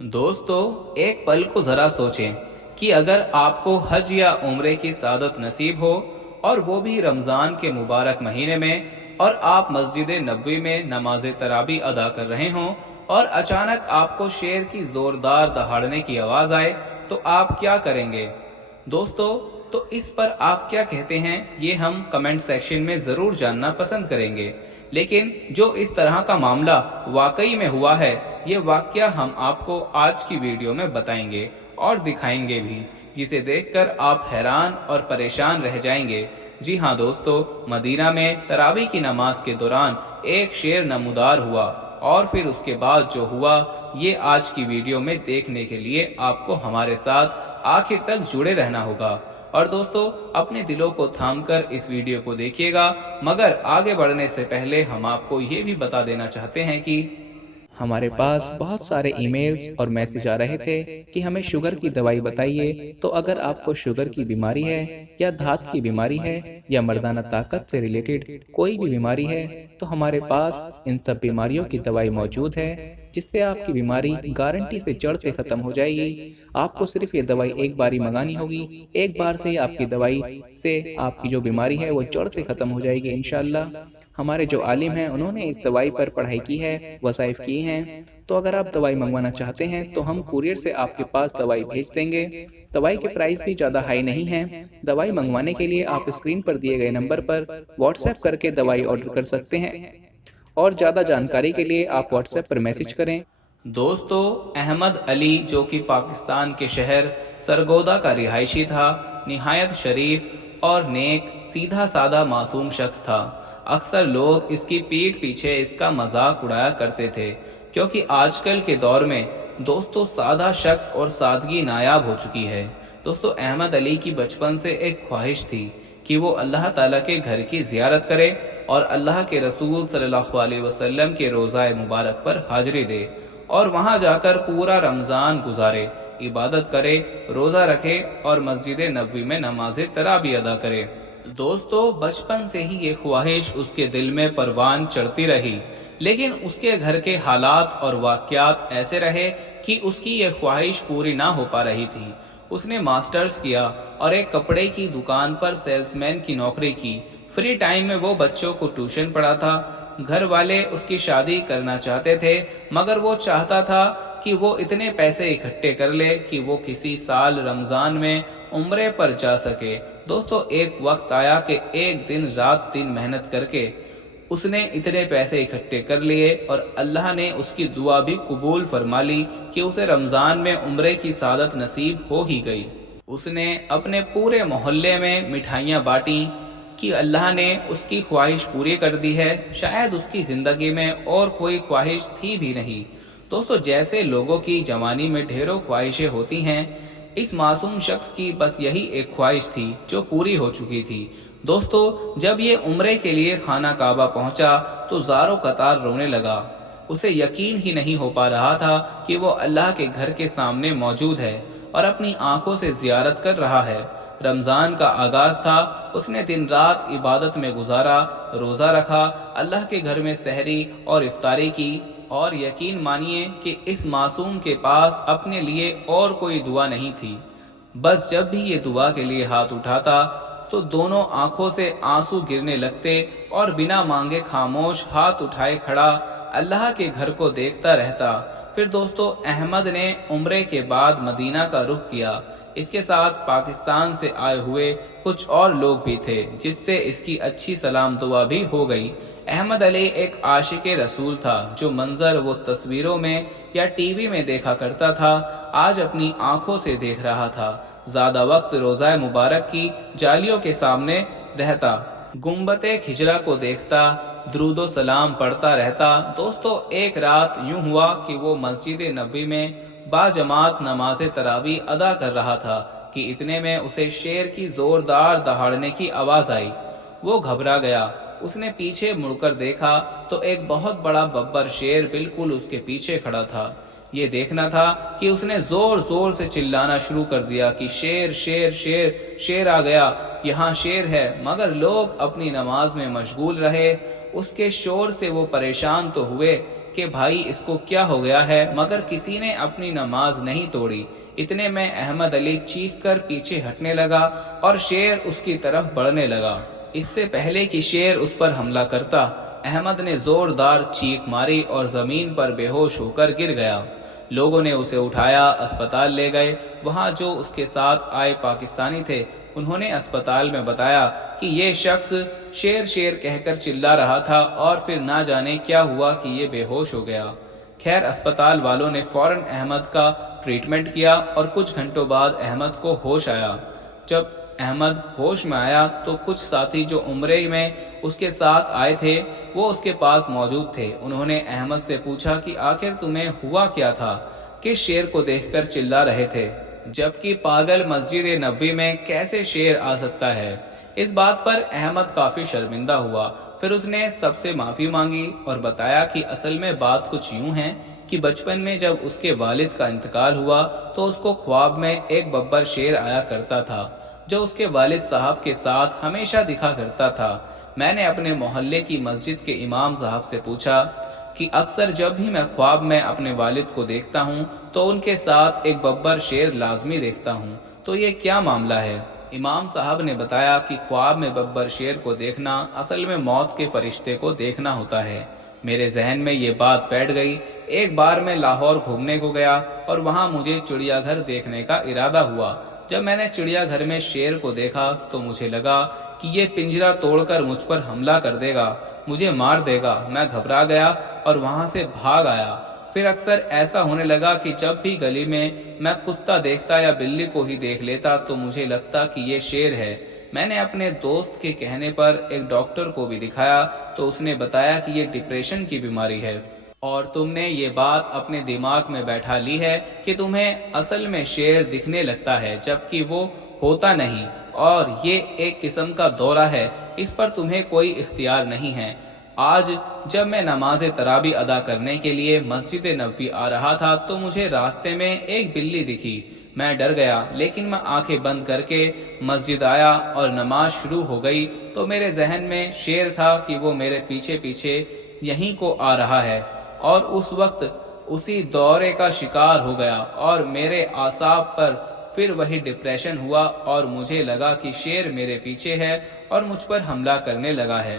दोस्तों, एक पल को जरा सोचें कि अगर आपको हज या उम्रे की सादत नसीब हो और वो भी रमजान के मुबारक महीने में, और आप मस्जिद नबवी में नमाज तरावी अदा कर रहे हों और अचानक आपको शेर की जोरदार दहाड़ने की आवाज आए, तो आप क्या करेंगे? दोस्तों, तो इस पर आप क्या कहते हैं, ये हम कमेंट सेक्शन में जरूर जानना पसंद करेंगे। लेकिन जो इस तरह का मामला वाकई में हुआ है, ये वाकया हम आपको आज की वीडियो में बताएंगे और दिखाएंगे भी, जिसे देखकर आप हैरान और परेशान रह जाएंगे। जी हाँ दोस्तों, मदीना में तरावी की नमाज के दौरान एक शेर नमूदार हुआ, और फिर उसके बाद जो हुआ, ये आज की वीडियो में देखने के लिए आपको हमारे साथ आखिर तक जुड़े रहना होगा। और दोस्तों, अपने दिलों को थामकर इस वीडियो को देखिएगा। मगर आगे बढ़ने से पहले हम आपको ये भी बता देना चाहते हैं कि हमारे पास बहुत सारे ईमेल्स और मैसेज आ रहे थे कि हमें शुगर की दवाई बताइए। तो अगर आपको शुगर की बीमारी है या धात की बीमारी है या मर्दाना ताकत से रिलेटेड कोई भी बीमारी है, तो हमारे पास इन सब बीमारियों की दवाई मौजूद है, जिससे आपकी बीमारी गारंटी से जड़ से खत्म हो जाएगी। आपको सिर्फ ये दवाई एक बार ही मंगानी होगी। एक बार से ही आपकी दवाई से आपकी जो बीमारी है वो जड़ से खत्म हो जाएगी इंशाल्लाह। हमारे जो आलिम हैं उन्होंने इस दवाई पर पढ़ाई की है, वसाइफ की हैं। तो अगर आप दवाई मंगवाना चाहते हैं तो हम कुरियर से आपके पास दवाई भेज देंगे। दवाई के प्राइस भी ज़्यादा हाई नहीं है। दवाई मंगवाने के लिए आप स्क्रीन पर दिए गए नंबर पर व्हाट्सएप करके दवाई ऑर्डर कर सकते हैं, और ज़्यादा जानकारी के लिए आप व्हाट्सएप पर मैसेज करें। दोस्तों, अहमद अली, जो कि पाकिस्तान के शहर सरगोदा का रिहायशी था, निहायत शरीफ और नेक, सीधा साधा मासूम शख्स था। अक्सर लोग इसकी पीठ पीछे इसका मजाक उड़ाया करते थे, क्योंकि आजकल के दौर में दोस्तों सादा शख्स और सादगी नायाब हो चुकी है। दोस्तों, अहमद अली की बचपन से एक ख्वाहिश थी कि वो अल्लाह ताला के घर की जियारत करे और अल्लाह के रसूल सल्लल्लाहु अलैहि वसल्लम के रोज़ा मुबारक पर हाजिरी दे, और वहां जाकर पूरा रमजान गुजारे, इबादत करे, रोजा रखे और मस्जिद नबवी में नमाज तरावी अदा करे। दोस्तों, बचपन से ही ये ख्वाहिश उसके दिल में परवान चढ़ती रही, लेकिन उसके घर के हालात और वाकयात ऐसे रहे कि उसकी ये ख्वाहिश पूरी ना हो पा रही थी। उसने मास्टर्स किया और एक कपड़े की दुकान पर सेल्समैन की नौकरी की। फ्री टाइम में वो बच्चों को ट्यूशन पढ़ाता। घर वाले उसकी शादी करना चाहते थे, मगर वो चाहता था कि वो इतने पैसे इकट्ठे कर ले कि वो किसी साल रमजान में उम्रे पर जा सके। दोस्तों, एक वक्त आया कि एक दिन रात दिन मेहनत करके उसने इतने पैसे इकट्ठे कर लिए, और अल्लाह ने उसकी दुआ भी कबूल फरमा ली कि उसे रमजान में उम्रे की सादत नसीब हो ही गई। उसने अपने पूरे मोहल्ले में मिठाइयाँ बांटी कि अल्लाह ने उसकी ख्वाहिश पूरी कर दी है। शायद उसकी जिंदगी में और कोई ख्वाहिश थी भी नहीं। दोस्तों, जैसे लोगों की जवानी में ढेरों ख्वाहिशें होती हैं, इस मासूम शख्स की बस यही एक ख्वाहिश थी जो पूरी हो चुकी थी। दोस्तों, जब ये उम्रे के लिए खाना काबा पहुंचा तो ज़ारो कतार रोने लगा। उसे यकीन ही नहीं हो पा रहा था कि वो अल्लाह के घर के सामने मौजूद है और अपनी आंखों से जियारत कर रहा है। रमजान का आगाज था। उसने दिन रात इबादत में गुजारा, रोजा रखा, अल्लाह के घर में सहरी और इफ्तारी की, और यकीन मानिए कि इस मासूम के पास अपने लिए और कोई दुआ नहीं थी। बस जब भी ये दुआ के लिए हाथ उठाता तो दोनों आंखों से आंसू गिरने लगते, और बिना मांगे खामोश हाथ उठाए खड़ा अल्लाह के घर को देखता रहता। फिर दोस्तों, अहमद ने उम्रे के बाद मदीना का रुख किया। इसके साथ पाकिस्तान से आए हुए कुछ और लोग भी थे, जिससे इसकी अच्छी सलाम दुआ भी हो गई। अहमद अली एक आशिक रसूल था। जो मंजर वो तस्वीरों में या टीवी में देखा करता था, आज अपनी आंखों से देख रहा था। ज्यादा वक्त रोजा मुबारक की जालियों के सामने रहता, गुम्बते खिजरा को देखता, दुरूदो सलाम पढ़ता रहता। दोस्तों, एक रात यूं हुआ कि वो मस्जिद नबवी में बाजमात नमाज तरावी अदा कर रहा था कि इतने में उसे शेर की जोरदार दहाड़ने की आवाज आई। वो घबरा गया। उसने पीछे मुड़कर देखा तो एक बहुत बड़ा बब्बर शेर बिल्कुल उसके पीछे खड़ा था। ये देखना था कि उसने जोर जोर से चिल्लाना शुरू कर दिया कि शेर शेर शेर, शेर आ गया, यहाँ शेर है। मगर लोग अपनी नमाज में मशगूल रहे। उसके शोर से वो परेशान तो हुए कि کہ بھائی اس کو کیا ہو گیا ہے، مگر کسی نے اپنی نماز نہیں توڑی۔ اتنے میں احمد علی چیخ کر پیچھے ہٹنے لگا اور شیر اس کی طرف بڑھنے لگا۔ اس سے پہلے کہ شیر اس پر حملہ کرتا، احمد نے زوردار چیخ ماری اور زمین پر بے ہوش ہو کر گر گیا۔ لوگوں نے اسے اٹھایا، اسپتال لے گئے۔ وہاں جو اس کے ساتھ آئے پاکستانی تھے، انہوں نے اسپتال میں بتایا کہ یہ شخص شیر شیر کہہ کر چلا رہا تھا اور پھر نہ جانے کیا ہوا کہ یہ بے ہوش ہو گیا۔ خیر اسپتال والوں نے فوراً احمد کا ٹریٹمنٹ کیا اور کچھ گھنٹوں بعد احمد کو ہوش آیا۔ جب احمد ہوش میں آیا تو کچھ ساتھی جو عمرے میں اس کے ساتھ آئے تھے وہ اس کے پاس موجود تھے۔ انہوں نے احمد سے پوچھا کہ آخر تمہیں ہوا کیا تھا، کس شیر کو دیکھ کر چلا رہے تھے، جبکہ پاگل مسجد نبوی میں کیسے شیر آ سکتا ہے؟ اس بات پر احمد کافی شرمندہ ہوا۔ پھر اس نے سب سے معافی مانگی اور بتایا کہ اصل میں بات کچھ یوں ہے کہ بچپن میں جب اس کے والد کا انتقال ہوا تو اس کو خواب میں ایک ببر شیر آیا کرتا تھا جو اس کے والد صاحب کے ساتھ ہمیشہ دکھا کرتا تھا۔ میں نے اپنے محلے کی مسجد کے امام صاحب سے پوچھا کہ اکثر جب بھی میں خواب میں اپنے والد کو دیکھتا ہوں تو ان کے ساتھ ایک ببر شیر لازمی دیکھتا ہوں، تو یہ کیا معاملہ ہے؟ امام صاحب نے بتایا کہ خواب میں ببر شیر کو دیکھنا اصل میں موت کے فرشتے کو دیکھنا ہوتا ہے۔ میرے ذہن میں یہ بات بیٹھ گئی۔ ایک بار میں لاہور گھومنے کو گیا اور وہاں مجھے چڑیا گھر دیکھنے کا ارادہ ہوا۔ جب میں نے چڑیا گھر میں شیر کو دیکھا تو مجھے لگا کہ یہ پنجرا توڑ کر مجھ پر حملہ کر دے گا، مجھے مار دے گا۔ میں گھبرا گیا اور وہاں سے بھاگ آیا۔ پھر اکثر ایسا ہونے لگا کہ جب بھی گلی میں کتا دیکھتا یا بلی کو ہی دیکھ لیتا تو مجھے لگتا کہ یہ شیر ہے۔ میں نے اپنے دوست کے کہنے پر ایک ڈاکٹر کو بھی دکھایا تو اس نے بتایا کہ یہ ڈپریشن کی بیماری ہے اور تم نے یہ بات اپنے دماغ میں بیٹھا لی ہے کہ تمہیں اصل میں شیر دکھنے لگتا ہے جبکہ وہ ہوتا نہیں، اور یہ ایک قسم کا دورہ ہے، اس پر تمہیں کوئی اختیار نہیں ہے۔ آج جب میں نماز تراویح ادا کرنے کے لیے مسجد نبوی آ رہا تھا تو مجھے راستے میں ایک بلی دکھی۔ میں ڈر گیا، لیکن میں آنکھیں بند کر کے مسجد آیا اور نماز شروع ہو گئی تو میرے ذہن میں شیر تھا کہ وہ میرے پیچھے پیچھے یہیں کو آ رہا ہے، اور اس وقت اسی دورے کا شکار ہو گیا اور میرے اعصاب پر پھر وہی ڈپریشن ہوا اور مجھے لگا کہ شیر میرے پیچھے ہے اور مجھ پر حملہ کرنے لگا ہے۔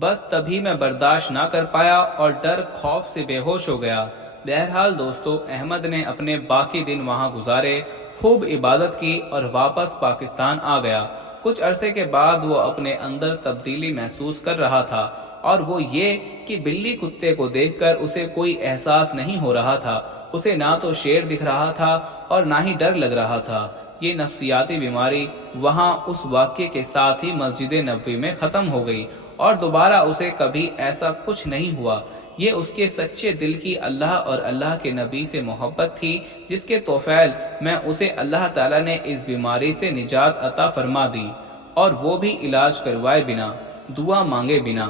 بس تبھی میں برداشت نہ کر پایا اور ڈر خوف سے بے ہوش ہو گیا۔ بہرحال دوستو، احمد نے اپنے باقی دن وہاں گزارے، خوب عبادت کی اور واپس پاکستان آ گیا۔ کچھ عرصے کے بعد وہ اپنے اندر تبدیلی محسوس کر رہا تھا، اور وہ یہ کہ بلی کتے کو دیکھ کر اسے کوئی احساس نہیں ہو رہا تھا۔ اسے نہ تو شیر دکھ رہا تھا اور نہ ہی ڈر لگ رہا تھا۔ یہ نفسیاتی بیماری وہاں اس واقعے کے ساتھ ہی مسجد نبوی میں ختم ہو گئی اور دوبارہ اسے کبھی ایسا کچھ نہیں ہوا۔ یہ اس کے سچے دل کی اللہ اور اللہ کے نبی سے محبت تھی، جس کے توفیل میں اسے اللہ تعالیٰ نے اس بیماری سے نجات عطا فرما دی، اور وہ بھی علاج کروائے بنا، دعا مانگے بنا۔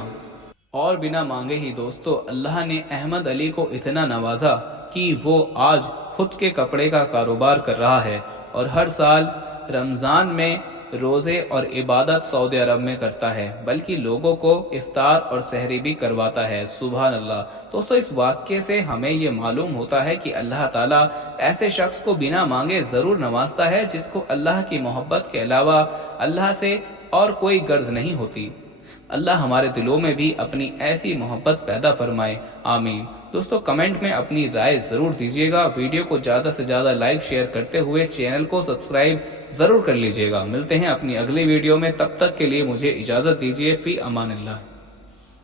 اور بنا مانگے ہی دوستو، اللہ نے احمد علی کو اتنا نوازا کہ وہ آج خود کے کپڑے کا کاروبار کر رہا ہے اور ہر سال رمضان میں روزے اور عبادت سعودی عرب میں کرتا ہے، بلکہ لوگوں کو افطار اور سحری بھی کرواتا ہے۔ سبحان اللہ۔ دوستو، اس واقعے سے ہمیں یہ معلوم ہوتا ہے کہ اللہ تعالیٰ ایسے شخص کو بنا مانگے ضرور نوازتا ہے جس کو اللہ کی محبت کے علاوہ اللہ سے اور کوئی غرض نہیں ہوتی۔ اللہ ہمارے دلوں میں بھی اپنی ایسی محبت پیدا فرمائے، آمین۔ دوستو، کمنٹ میں اپنی رائے ضرور دیجیے گا۔ ویڈیو کو زیادہ سے زیادہ لائک شیئر کرتے ہوئے چینل کو سبسکرائب ضرور کر لیجیے گا۔ ملتے ہیں اپنی اگلی ویڈیو میں، تب تک کے لیے مجھے اجازت دیجیے۔ فی امان اللہ۔